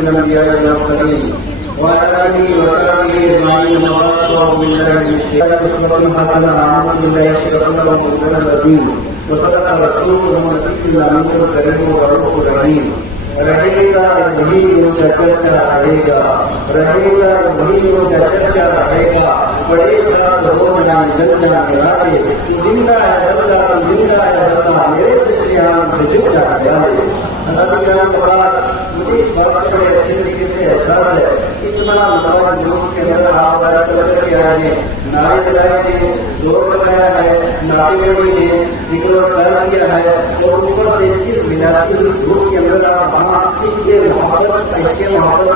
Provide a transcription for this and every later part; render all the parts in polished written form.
الأنبياء والمرسلين وعلى آله وصحبه أجمعين وبارك بالله من الشيطان أسوة حسنة أعوذ بالله الشيطان الرجيم وصدق رسوله النبي الأمين الكريم والرؤوف الرحيم رہے گا وہی روزہ چرچا رہے گا رہے گا وہی روزہ چرچا رہے گا بڑے ساتھ ہو جان جل جان رہے زندہ ہے اللہ زندہ ہے اللہ میرے دشیان سے جھک جا جائے حضرت کرام بعد مجھے اس بات کا بڑے اچھے طریقے سے احساس ہے اتنا نوجوان لوگ کے اندر آپ چل کے آئے ہیں نعرے لگائے ہیں زور لگایا ہے نعرے بھی ہیں ذکر و خیر کیا ہے اور اوپر سے چیز ملاتی ہوئی دھوپ کے اندر آپ اس کے محبت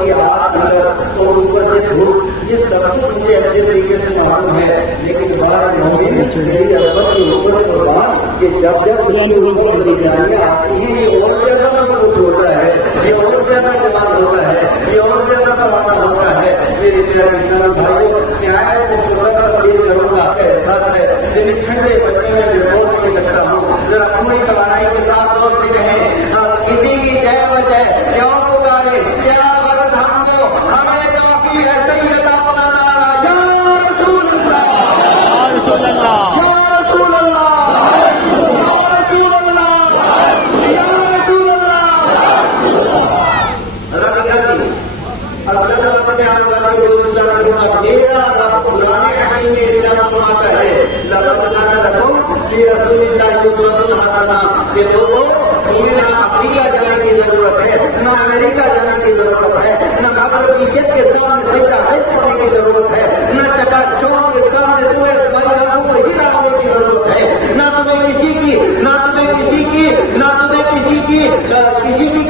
کی آگ اندر اور اوپر سے دھوپ یہ سب کچھ مجھے اچھے طریقے سے معلوم ہے لیکن بات میری عربت کے اوپر قربان کہ جب جانیاں آتی ہیں یہ اور زیادہ مضبوط ہوتا ہے یہ اور زیادہ جماعت ہوتا ہے یہ اور زیادہ تمانا ہوتا ہے میرے پیارے اسلام بھائیوں نہایت خوبصورت تقریر کروں گا احساس ہے لیکن ٹھنڈے بچے میں بول نہیں سکتا ہوں ذرا پوری توانائی کے ساتھ زور سے کہیں کسی کی جے وجہ کیوں پکارے کیا غرض ہم کو ہمیں کافی ہے سید اپنا نعرہ یا رسول اللہ یا رسول اللہ یا رسول اللہ یا رسول اللہ یا رسول اللہ میرا رب قرآن حکیم میں ارشاد فرماتا ہے لقد كان لكم في رسول الله اسوة حسنة کہ لوگوں تمہیں نہ افریقہ جانے کی ضرورت ہے نہ امریکہ جانے کی ضرورت ہے نہ مغرب کی جد کے سامنے سجدہ حج کرنے کی ضرورت ہے نہ چکا چوک کے سامنے تمہیں تمہاری آنکھوں کو ہی لانے کی ضرورت ہے نہ تمہیں کسی کی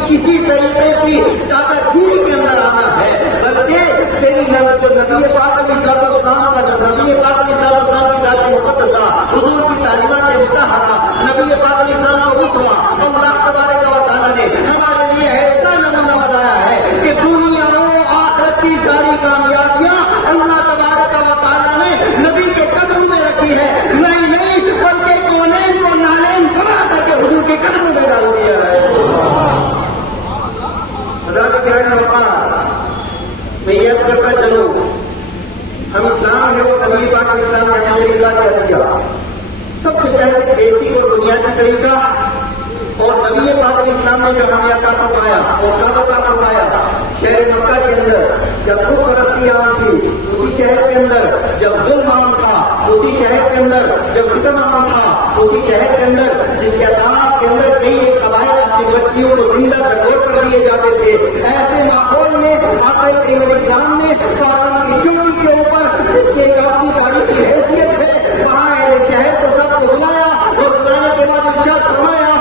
کسی طریقے کی زیادہ دوری کے اندر آنا ہے بلکہ تیری جو نبی پاک علیہ السلام کا جو نبی پاک علیہ السلام کی ذات مقدسہ حضور کی تعلیمات مطہرہ نبی پاک علیہ السلام کا اسوہ اللہ تبارک و تعالیٰ نے ہمارے لیے ایسا نمونہ بنایا ہے کہ دنیا و آخرت کی ساری کامیابیاں اللہ تبارک و تعالیٰ نے نبی کے قدم میں رکھی ہے نہیں بلکہ کونین کو نالین بنا کر کے حضور کے قدم میں ڈال دیا ہے حضرت گرہن مقام میں یہ کرتا چلوں ہم اسلام ہے وہ نبی پاک اسلام نے ہمیں طریقہ کیا دیا سب سے پہلے بیسک اور بنیادی طریقہ اور نبی پاک اسلام نے جو ہمیں عطا فرمایا اور کب عطا فرمایا شہر مکہ کے اندر جب بت پرستی عام تھی اسی شہر کے اندر جب ظلم عام تھا اسی شہر کے اندر جب فتن عام تھا اسی شہر کے اندر جس کے اطراف کے اندر کئی قبائل اپنی بچیوں کو زندہ ڈکور کر دیے جاتے تھے ایسے ماحول میں آقا کریم اسلام نے فارم کی چوٹی کے اوپر اس کے کافی تاریخ کی حیثیت ہے وہاں شہر کو سب کو بلایا اور بلانے کے بعد ارشاد فرمایا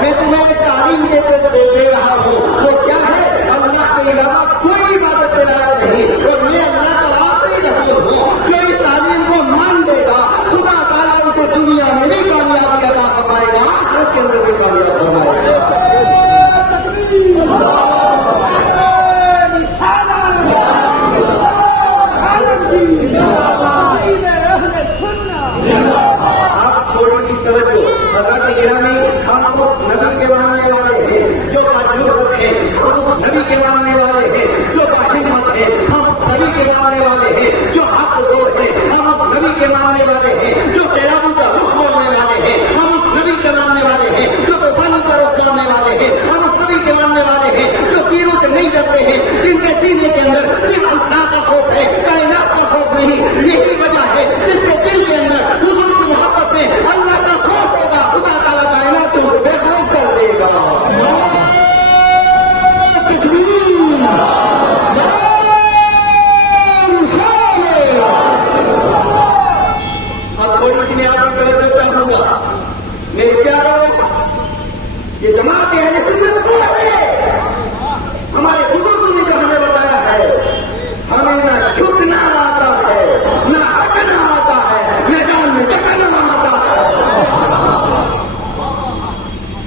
میں تمہیں تعلیم دے رہا ہوں وہ کیا ہے اللہ کے علاوہ کوئی عبادت کے لائق نہیں اور میں اللہ کا آخری رسول ہوں جو اس تعلیم کو مان دے گا خدا تعالیٰ اسے دنیا میں بھی کامیابی عطا فرمائے گا آخرت کے اندر بھی کامیاب فرمائے گا آپ تھوڑی سی توجہ حضرت گرامی ہم اس نبی کے ماننے والے ہیں جو باجرت ہیں ہم اس نبی کے ماننے والے ہیں جو باہمت ہیں ہم اس نبی کے ماننے والے ہیں جو حق زور ہیں ہم اس نبی کے ماننے والے ہیں جو سیلابوں کا رخ موڑنے والے ہیں ہم اس نبی کے ماننے والے ہیں جو طوفانوں کا رخ موڑنے والے ہیں ہم اس نبی کے ماننے والے ہیں جو تیروں سے نہیں ڈرتے ہیں جن کے سینے کے اندر صرف اللہ کا خوف ہے کائنات کا خوف نہیں یہی وجہ ہے جس کے دل کے اندر حضور کی محبت میں اللہ کا خوف ہوگا خدا تعالیٰ کائنات کو بے خوف کر دے گا اب تھوڑی سی میں آپ کی طرف دیتا ہوں گا میرے پیاروں یہ جماعت اہل سنت کو ہے ہمارے بزرگوں نے جو ہمیں بتایا ہے ہمیں نہ جھکنا آتا ہے نہ ہٹنا آتا ہے میدان میں ٹکنا آتا ہے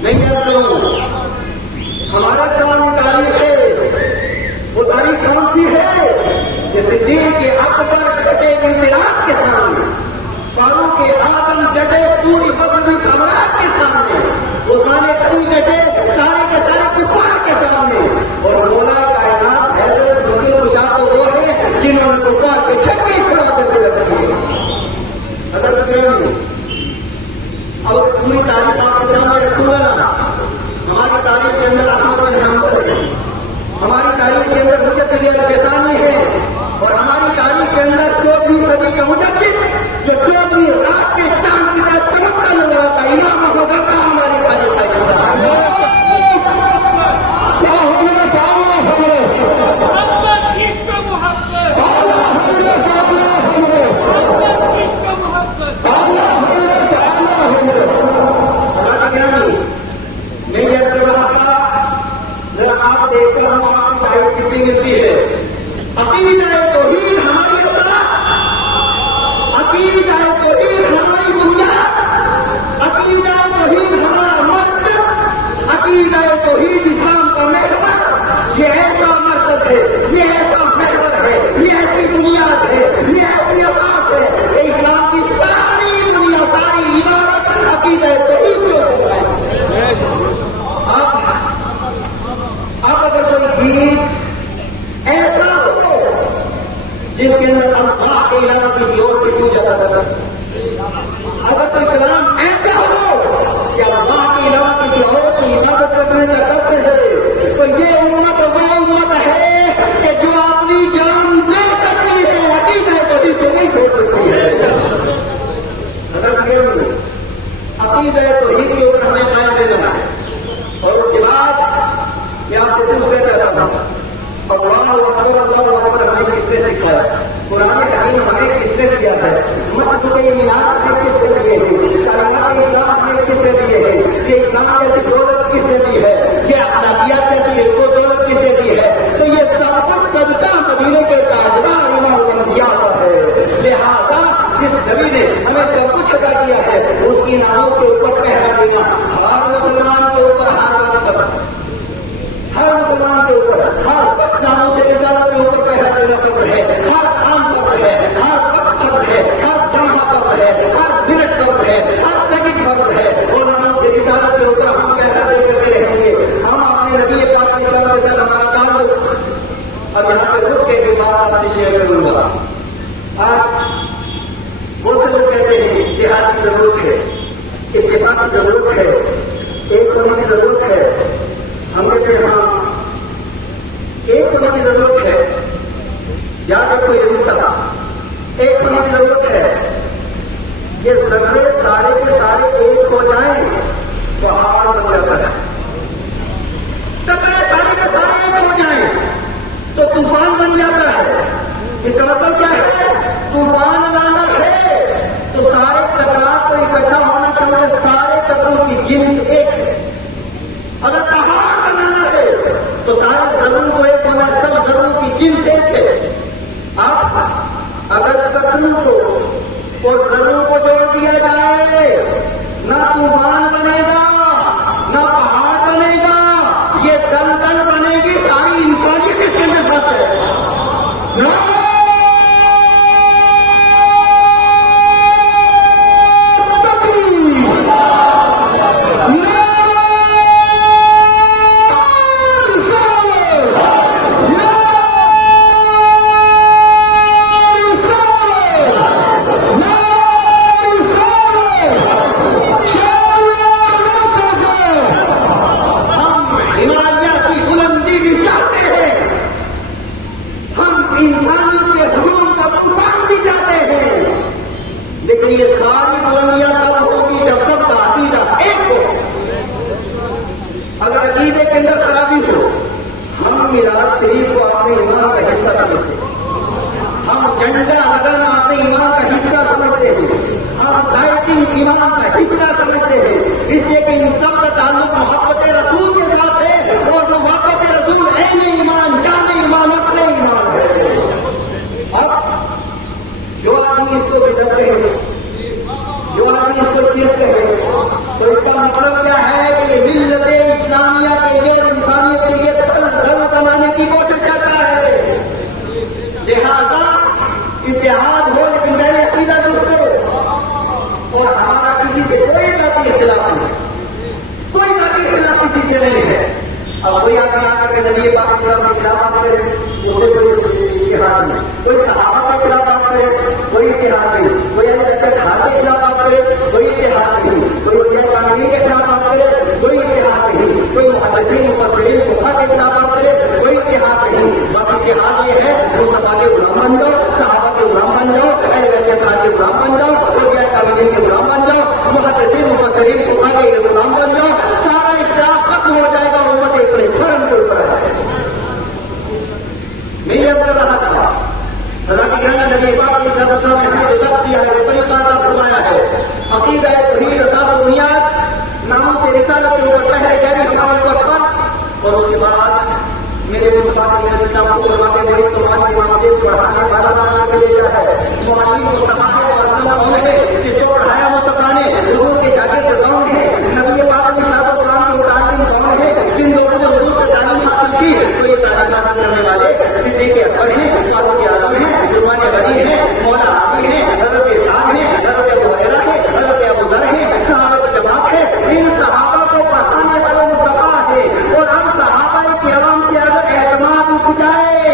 نہیں کہتا ہوں ہمارا سوال تاریخ ہے وہ تاریخ کون سی ہے جیسے دل کے اکبر ڈٹے انقلاب کے سامنے فاروق اعظم ڈٹے پوری بدنی سامراج کے سامنے عثمان غنی بیٹھے سارے کے سارے کفار کے سامنے، اور مولا کائنات حضرت مشکل کشا کو وہ ہیں جنہوں نے کفار کے چھکے چھڑا کر کے رکھی ہے. حضرت گرامی، اور پوری تاریخ آپ کے سامنے رکھوں گا. ہماری تاریخ کے اندر احمد بن حنبل ہے، ہماری تاریخ کے اندر مجدد الفسانی ہے، اور ہماری تاریخ کے اندر 14ویں صدی کا مجدد جو 14ویں رات کے چاند کی طرح چمکتا نظر آتا ہے، امام ابو بکر ہماری تاریخ کا حصہ ہے. ملتی ہے عقیدہ توحید ہماری اصلاح، عقیدہ توحید ہماری بنیاد، عقیدہ توحید ہمارا مرکز، عقیدہ توحید اسلام کا محور. یہ ایسا مرکز ہے، یہ ایسا محور ہے، یہ ایسی بنیاد ہے، یہ ایسی اساس ہے کہ اسلام کی ساری دنیا، ساری عبادت عقیدہ توحید جو ہے. اب اگر کوئی گیت ایسا ہو جس کے اندر اللہ کے علاوہ کسی اور کی پوجا کرتا ہے، اگر کوئی کلام ایسا ہو کہ اللہ کے علاوہ کسی اور کی عبادت کرنے کا قصد ہے، تو یہ امت وہ امت ہے کہ جو اپنی جان دے سکتی ہے، عقیدہ توحید کو نہیں چھوڑ سکتی ہے. عقیدہ توحید کے اوپر ہمیں قائم رہنا ہے. اور اس کے بعد میں آپ کو پوچھنا چاہتا ہوں، اللہ اکبر ہمیں کس نے سکھایا؟ قرآن حکیم ہمیں کس نے دیا ہے؟ مسجد کے مینار ہمیں کس نے دیے ہیں؟ تعلیمات اسلام ہمیں کس نے دیے ہیں؟ یہ اسلام جیسی دولت کس نے دی ہے؟ یہ اخلاقیات جیسی وہ دولت کس نے دی ہے؟ تو یہ سب کچھ صدقہ مدینے کے تاجدار امام الانبیاء کا ہے. لہٰذا جس نبی نے ہمیں سب کچھ عطا کیا ہے اس کی ناموں کے اوپر پہنا دینا ہر مسلمان کے اوپر ہر وقت، ہر مسلمان کے اوپر ہر وقت ناموں سے رسالت کے اوپر پہلا دینا فرض ہے. ہر کام فرض ہے، ہر وقت فرض ہے، ہر لمحہ فرض ہے، ہر منٹ فرض ہے، ہر سیکنڈ فرض ہے. اور ناموں سے رسالت کے اوپر ہم پہلا دے کرتے رہیں گے. ہم اپنے نبی پاک کے ساتھ ہمارا تعلق. اب یہاں پہ رک کے بھی بات آپ سے شیئر کروں گا. آج بہت سے لوگ کہتے ہیں جہاد کی ضرورت ہے، اتفاق کی ضرورت ہے، ایک ہونے کی ضرورت ہے. ہم کہتے ہیں ہاں ایک ہونے کی ضرورت ہے. یاد رکھو یہ نکتا، ایک ہونے کی ضرورت ہے. یہ ذرے سارے کے سارے ایک ہو جائیں تو پہاڑ بن جاتا ہے. ذرے سارے کے سارے ایک ہو جائیں تو طوفان بن جاتا ہے. اس کا مطلب کیا ہے؟ طوفان لانا ہے تو سارے تکرار کو اکٹھا ہونا چاہیے. سارے تکروں کی جنس ایک ہے. اگر پہاڑ بنانا ہے تو سارے ضرور کو ایک ہونا، سب ضرور کی جنس ایک ہے. اب اگر قتل کو اور ضرور کو جوڑ دیا جائے نہ طوفان بنے گا نہ پہاڑ بنے گا، یہ دلدل بنے گی. ساری انسانیت اس کے اندر پھنس ہے. یہ ساری بلندیاں تب ہوگی جب سب کا عقیدہ ایک ہو. اگر عقیدے کے اندر خرابی ہو، ہم میراث شریف کو اپنے ایمان کا حصہ سمجھتے ہیں، ہم جھنڈا لگانا اپنے ایمان کا حصہ سمجھتے ہیں، ہم ڈائٹنگ ایمان کا حصہ سمجھتے ہیں. اس لیے کہ ان سب کا تعلق محبت رسول کے ساتھ ہے، اور محبت رسول عین ایمان، جان ایمان، اپنے ایمان ہے. اب جو آدمی اس کو بدلتے ہیں، جو آدمی اس کو سیکھتے ہیں، تو اس کا مطلب کیا ہے کہ یہ ملت اسلامیہ کے لیے، انسانیت کے لیے دل بنانے کی کوشش کرتا ہے. لہٰذا اتحاد ہو لیکن پہلے عقیدہ درست کرو. اور ہمارا کسی سے کوئی ذاتی اختلاف نہیں، کوئی اب کوئی آدمی آ کر کے نبی پاک کے خلاف بات کرے اسے کوئی اتحاد نہیں، کوئی صحابہ کے خلاف بات کرے کوئی اتحاد نہیں، کوئی گھر کے خلاف بات کرے کوئی اتحاد نہیں، کوئی قانونی کے خلاف بات کرے کوئی اتحاد نہیں، کوئی محدثین مفسرین فقہا کے خلاف بات کرے کوئی اتحاد نہیں۔ بس اتحاد یہ ہے مصطفیٰ کے غلام بن جاؤ، صحابہ کے غلام بن جاؤ، اہل بیت اطہار کے غلام بن جاؤ، اور قانونی کے غلام بن جاؤ، محدثین مفسرین فقہا کے غلام بن جاؤ، سارا اختلاف ختم ہو جائے گا، امت ایک پلیٹفارم کے اوپر آ جائے گا۔ میں یہ کر رہا تھا حضرت نبی پاک نے درس کیا ہے، طریقہ عطا فرمایا ہے، عقیدہ توحید اساس و بنیاد، ناموس رسالت کے اوپر پہلے غیر مقام پر، اور اس کے بعد میرے مصطفیٰ نے اسلام کو بناتے ہوئے استعمال کے معاملے کو بڑھانے والا بنانا کے لیے ہے۔ معلم مصطفیٰ نے مقدم کون ہے جس کو پڑھایا مصطفیٰ نے، حضور کے شاگرد کون ہے، نبی پاک علیہ السلام کے متعلم کون ہے، جن لوگوں نے حضور سے تعلیم حاصل کی، تو یہ تعلیم حاصل کرنے والے صدیق اکبر ہیں، فاروق اعظم ہیں، عثمان غنی ہیں، مولا علی ہیں، حضرت سعد ہیں، حضرت ابو ہریرہ ہیں، حضرت ابو ذر ہیں، صحابہ کی جماعت ہے۔ ان صحابہ کو پڑھانے والا مصطفیٰ ہے، اور ہم صحابہ کی عوام سے اگر اعتماد اٹھ جائے،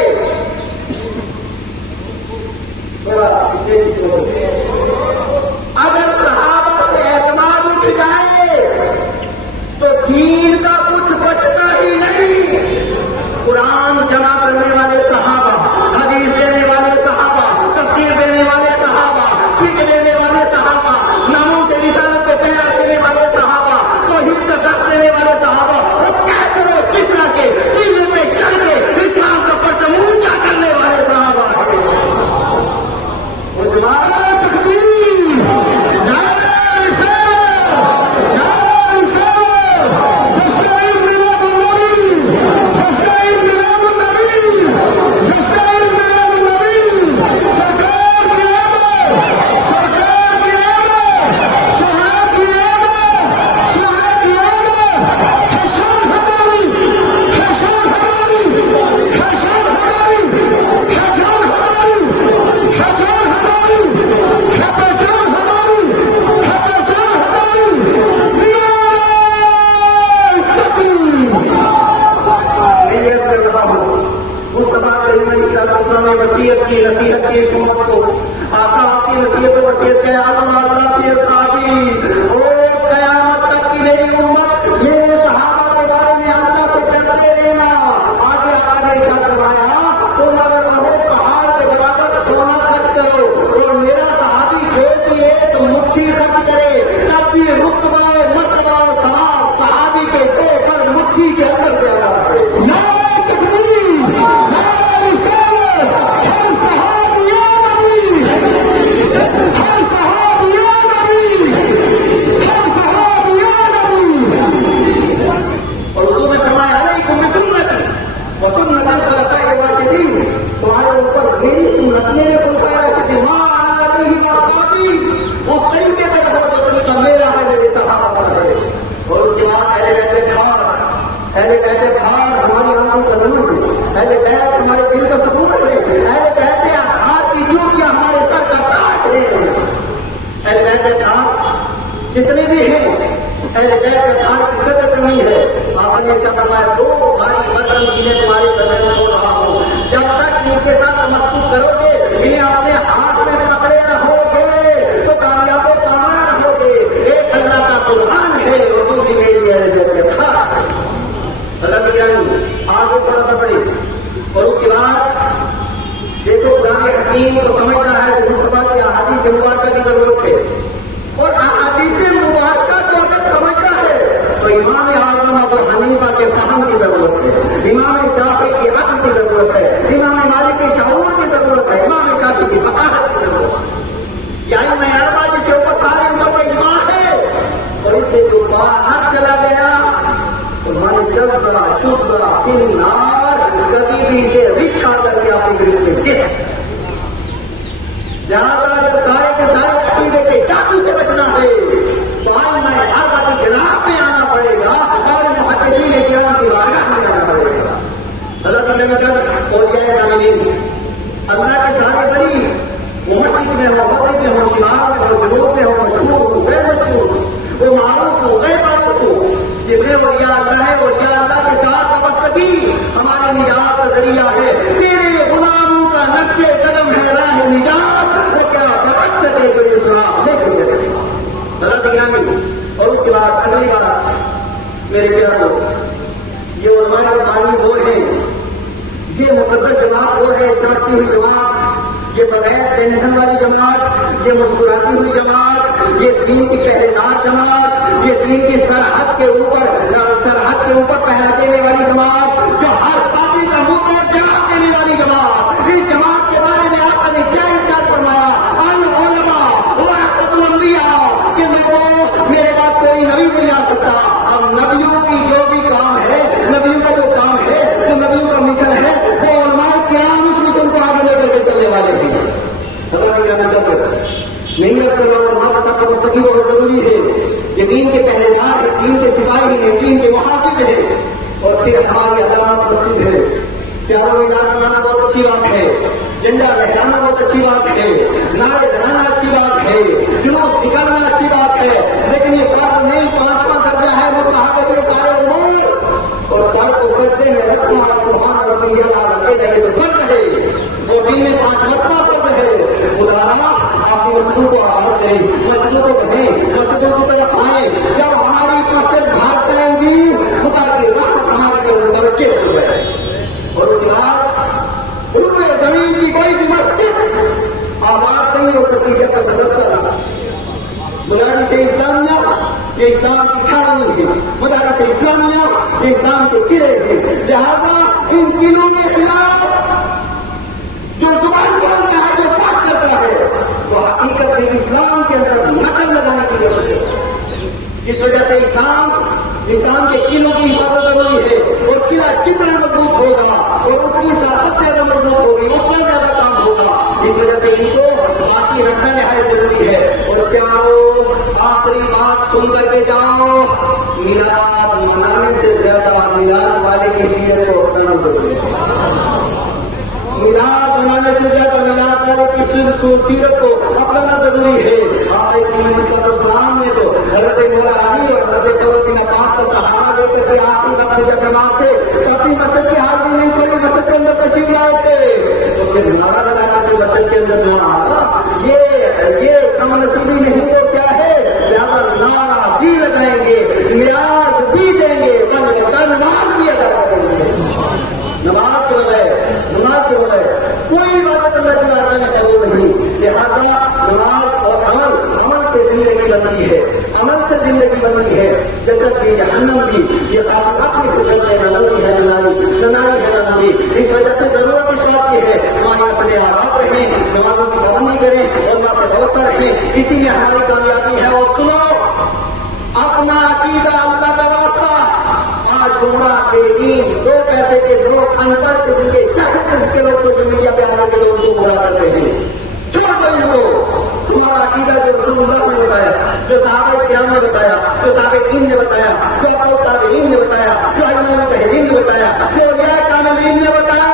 اگر صحابہ سے اعتماد اٹھ جائے تو دین کا کچھ بچتا ہی نہیں۔ قرآن جمع کرنے والے صحابہ، حدیث دینے والے صحابہ، تفسیر دینے والے صحابہ، فقہ دینے والے صحابہ، ناموس رسالت کو پہلا دینے والے صحابہ، توحید کا درس دینے والے صحابہ، اور کیسے وہ کسرا کے سینے پہ چڑھ کے اسلام کا پرچم اونچا کرنے والے صحابہ۔ وصیت کی نصیحت کی اس امت کو، آقا آپ کی نصیحت و وصیت کے اللہ کی اصحابی، او قیامت تک کی میری امت میرے صحابہ کے بارے میں اللہ سے ڈرتے رہنا۔ آگے آقا نے ارشاد فرمایا تم اگر رہو پہاڑ کے برابر سونا خرچ کرو، اور میرا صحابی جو کیے تو مٹھی خرچ کرے، تب بھی رتبہ مرتبہ ثواب صحابی کے جو پر مٹھی کے اندر جائے گا۔ تمہارے اوپر میری سنت میرے اس طریقے سے بہت طریقہ میرا ہے، میرے صحابہ کا ہے۔ اور اس کے بعد اہل بیت ہماری آنکھوں کا نور ہے، اہل بیت ہمارے دل کا سکون ہے، اہل بیت ہاتھ کی جوتیاں ہمارے سر کا تاج ہے۔ اہل بیت جتنے بھی ہیں اہل بیت کی قدر کرنی ہے۔ آپ نے ایسا فرمایا دو بھائی بدن جنہیں تمہارے درمیان سو رہا ہوں، جب تک ان کے ساتھ تمسک کرو گے، انہیں اپنے ہاتھ میں پکڑے رہو گے تو کامیاب و کامیاب رہو گے۔ ایک اللہ کا قرآن ہے اور دوسری میری اہل بیت کا حضرت آگے تھوڑا سا پڑھی، اور اس کے بعد دیکھو قرآن حکیم کو سمجھنا ہے تو مصطفیٰ کی احادیث مبارکہ کی ضرورت ہے، اور احادیث مبارکہ کو اگر سمجھنا ہے تو امام اعظم ابو حنیفہ کے فہم کی ضرورت ہے، امام شافعی کی عقل کی ضرورت ہے، امام مالک کی شعور کی ضرورت ہے، امام شافعی کی فقاہت کی ضرورت ہے۔ یعنی میں اربا جس کے اوپر سارے امت کا ایمان ہے، اور اس سے جو باہر چلا گیا تو من شبہ شبہ فی النار، کبھی بھی اسے رکھا کر کے اپنی دل میں گر لہٰذا جب سارے کے سارے عقیدے کے جادو سے بچنا ہے تو آج میں اربا کی جناب میں آنا پڑے گا اور محققین کرام کی بارگاہ میں آنا پڑے گا۔ حضرت اللہ کے سارے ولی وہ مسجد میں ہو، مغرب میں ہو، شمال میں ہو، جنوب میں ہو، مشہور ہو، غیر مشہور ہو، وہ معروف ہو، غیر معروف ہو، جبریل ولی اللہ ہے، ولی اللہ کے ساتھ ذریعہ ہے، تیرے غلاموں کا نقش قدم ہے راہ نجات، وہ کیا بات سکے تو یہ سراغ لے کے چلے. اور اس کے بعد اگلی بات میرے پیارو، یہ علماء ربانی وہ ہیں، یہ مقدس جماعت وہ ہے، چمکتی ہوئی جماعت، یہ بغیر ٹینشن والی جماعت، یہ مسکراتی ہوئی جماعت، یہ دین کی پہرےدار جماعت، یہ دین کی سرحد کے اوپر پہرا دینے والی جماعت، جو ہر پارٹی کا منہ جواب دینے والی جماعت. اس جماعت کے بارے میں آپ نے کیا ارشاد فرمایا؟ العلماء ورثۃ الانبیاء، کہ میرے بعد کوئی نبی نہیں آ سکتا. اب نبیوں کی جو بھی کام ہے، نبیوں کا جو کام ہے، جو نبیوں کا مشن ہے، وہ علماء کرام اس مشن کو آگے لے کر کے چلنے والے بھی ہیں. نہیں ہے کہ علماء کا ساتھ مستقیم اور ضروری ہے. یہ دین کے پہلے دار ہے، دین کے سپاہی ہیں، دین کے محافظ ہیں. اور پھر ہماری علامات مسجد ہے. پیاروں میں نعرہ بنانا بہت اچھی بات ہے، جھنڈا لہرانا بہت اچھی بات ہے، نعرے لگانا اچھی بات ہے، جلوس نکالنا اچھی بات ہے، لیکن یہ فرض نہیں، 5واں درجہ ہے مستحب کے سارے امور. اور سر کو سجدے میں رکھنا قرآن اور انجیل رکھے جائے تو فرض ہے. وہ دن میں 5 مرتبہ فرض ہے. خدا آپ کی مسجدوں کو آباد کریں، مسجدوں کو بڑھیں، مسجدوں کی طرف آئیں. جب ہماری مسجد بھاگ جائیں گی، خدا کی رحمت ہمارے کے اوپر مرکز ہو جائے. اور اس کے بعد پورے زمین کی کوئی بھی مسجد آباد نہیں ہو سکتی جب تک مدرسہ مدارس اسلامیہ یہ اسلام کی چھاونی ہے، مدارس اسلامیہ یہ اسلام کے قلعے ہیں. لہذا ان قلعوں کے خلاف جو زبان بولتا ہے، جو بات کرتا ہے، وہ حقیقت میں اسلام کے اندر نقل لگانے کی ضرورت ہے. اس وجہ سے اسلام کے قلعوں کی حفاظت ضروری ہے. اور قلعہ کتنا مضبوط ہوگا اور اتنی صحت زیادہ مضبوط ہوگی، اتنا زیادہ کام ہوگا. اس وجہ سے ان کو باقی رکھنا نہایت ضروری ہے. اور پیارو، آخری بات سن کر کے جاؤ، میلاد منانے سے زیادہ میلاد والے کی سیرت کو اپنا ضروری ہے. میلاد منانے سے زیادہ میلاد والے کی سیرت کو اپنا ضروری ہے. السلام نے تو حضرت مولا علی اور حضرت عباس کا سہارا دے کر کے آپ کی اپنی جماعت تھے، اپنی مسجد کی حاضری نہیں چھوڑی، مسجد کے اندر تشریف لائے تھے. تو پھر نعرہ لگانا کہ مسجد کے اندر جو آگا یہ کم نصیبی نہیں تو کیا ہے. لہٰذا نعرہ بھی لگائیں گے، نیاز بھی دیں گے، نماز بھی ادا کریں گے. نماز کے بغیر کوئی عبادت اللہ کی بارگاہ میں قبول نہیں. لہٰذا نماز اور عمل سے زندگی بنتی ہے، عمل سے زندگی بنتی ہے. جنت بھی، جہنم بھی، یہ اپنی فطرت ہے، نمونی ہے، نناری ہے نمونی. اس وجہ سے ضرورت اس بات کی ہے ہماری مسئلے آباد رہیں، نمازوں کی پابندی کریں، اور سے بھروسہ رکھیں. اسی میں ہماری کامیابی ہے. اور سنو، اپنا عقیدہ اللہ کا واسطہ. آج گمراہ کے دین، 2 پیسے کے لوگ، انپڑھ قسم کے، چاہے قسم کے لوگ سوشل میڈیا پہ آنے کے لوگ کو گمراہ کرتے ہیں. چھوڑ دو ان کو. تمہارا عقیدہ جو رسول اللہ نے بتایا، جو صحابہ کرام نے بتایا، جو تابعین نے بتایا، جو تابعین نے بتایا، جو ائمہ مجتہدین نے بتایا، جو اولیاء کاملین نے بتایا،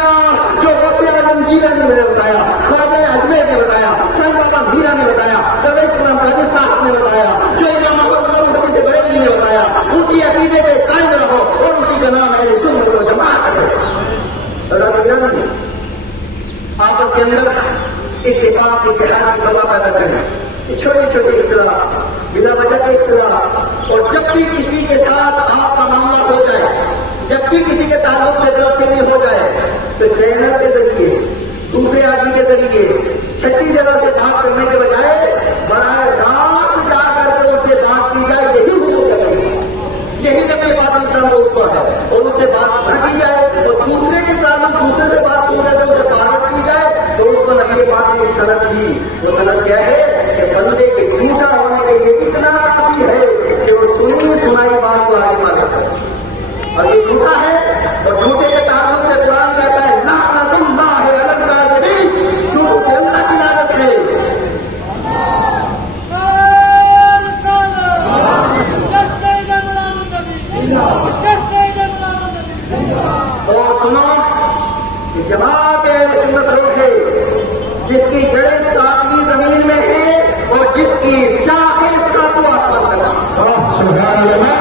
جو غوث اعظم جیلانی نے بتایا، خواجہ اجمیر نے بتایا، سنت بابا میرا نے بتایا، درویش اسلام قادری صاحب نے بتایا، جو امام احمد بن حنبل بریلوی نے بتایا. اسی عقیدے پہ قائم رہو اور اسی کا نام اہل سنت والجماعت ہے. آپس کے اندر اتفاق اتحاد کی فضا پیدا کریں. چھوٹی چھوٹی اختلاف، بلا وجہ کے اختلاف، اور جب بھی کسی کے ساتھ آپ کا معاملہ ہو جائے، جب بھی کسی کے تعلق سے غلطی ہو جائے، تو چینل کے ذریعے، دوسرے آدمی کے ذریعے، چھٹی جگہ سے بات کرنے کے بجائے براہ راست جا کر کے اس سے بات کی جائے. یہی حقوق ہے، یہی نبی پاک انسان کو اس کو ہے. اور اس سے بات نہ کی جائے اور دوسرے کے تعلق دوسرے سے بات ہو جائے، اسے بات کی جائے، تو اس کو نبی پاک نے سند دی. وہ سند کیا ہے کہ بندے کے جھوٹا ہونے کے لیے اتنا کافی ہے کہ وہ سنائی بات کو آگے بڑھا کرتا ہے. اور یہ جھوٹا ہے، اور جھوٹے کے تعلق سے قرآن کہتا ہے لعنت اللہ علی الکاذبین، جھوٹ پہ اللہ کی لعنت ہے. اور سنو، جماعت سنت وہ ہے جس کی جڑیں 7ویں زمین میں ہے اور جس کی شاخیں 7واں آسمان میں.